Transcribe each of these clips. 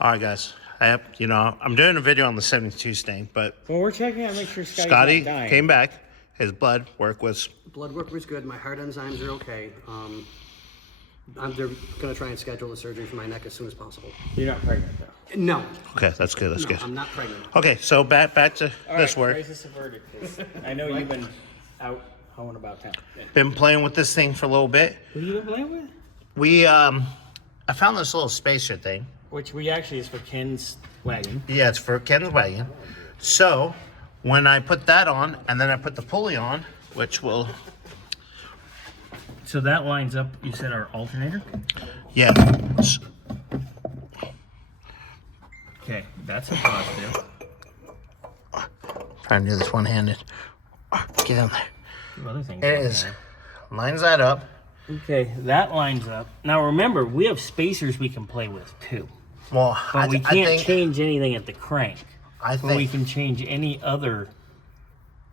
All right, guys. I'm doing a video on the 72 stain, but Well, we're checking out, make sure Scotty came back. His blood work was good. My heart enzymes are okay. They're gonna try and schedule the surgery for my neck as soon as possible. You're not pregnant though. No. okay. That's good. That's good. I'm not pregnant. Okay, so back to this work. Crisis averted. 'Cause I know you've been out hoeing about town. Been playing with this thing for a little bit. Who you been playing with? I found this little spacer thing. Which we actually is for Ken's wagon. Yeah, it's for Ken's wagon. So when I put that on, and then I put the pulley on, which will, So that lines up, you said, our alternator? yeah. Okay, that's a positive. Trying to do this one-handed. Get in there. Two other things. It is. Lines that up. Okay, that lines up. Now remember, we have spacers we can play with too. Well, But we I can't think, change anything at the crank. I But we think, can change any other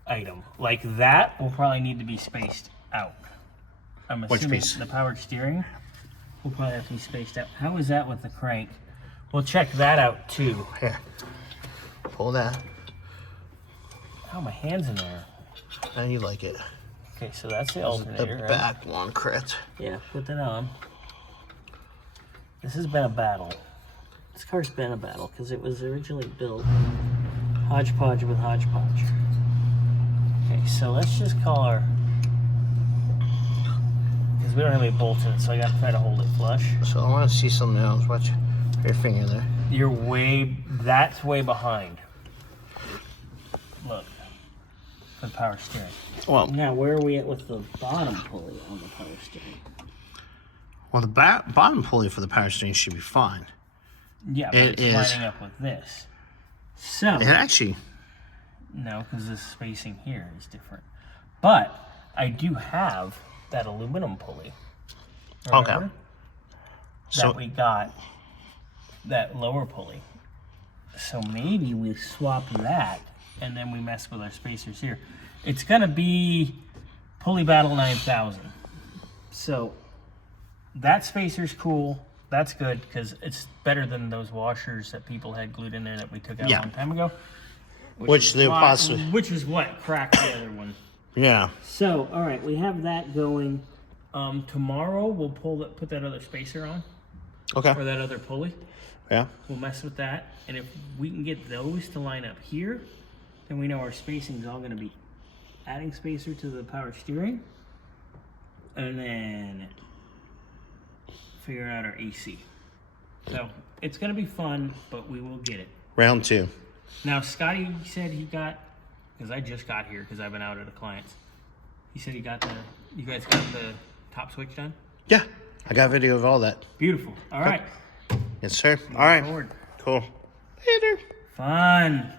item. Like that will probably need to be spaced out. I'm Which assuming piece? the powered steering will probably have to be spaced out. How is that with the crank? We'll check that out too. here, pull that, Oh, my hand's in there. and you like it. Okay, so that's the The alternator, right? back one, crit. Yeah, put that on. This has been a battle. This car's been a battle because it was originally built hodgepodge with hodgepodge. Okay, so let's just call our, because we don't have any bolts in it, so I gotta try to hold it flush. So I want to see something else. Watch your finger there. You're that's way behind. Look, for the power steering. Well, Now, where are we at with the bottom pulley on the power steering? the bottom pulley for the power steering should be fine. Yeah, but It it's is. lining up with this. So, It actually, no, because the spacing here is different. But I do have that aluminum pulley. okay. Remember? So That we got, that lower pulley. So maybe we swap that and then we mess with our spacers here. It's gonna be Pulley Battle 9000. So that spacer's cool. That's good because it's better than those washers that people had glued in there that we took out Yeah. a long time ago. Which they possibly, Which is what cracked the other one. yeah. So, all right, we have that going. Tomorrow we'll put that other spacer on, Okay. or that other pulley. Yeah. We'll mess with that, and if we can get those to line up here, then we know our spacing is all going to be adding spacer to the power steering, and then figure out our AC. So it's going to be fun, but we will get it. Round two. Now, Scotty said he got, because I just got here because I've been out at a client's. He said you guys got the top switch done? Yeah. I got video of all that. Beautiful. All right. Yes, sir. All right. Forward. Cool. Later. Fun.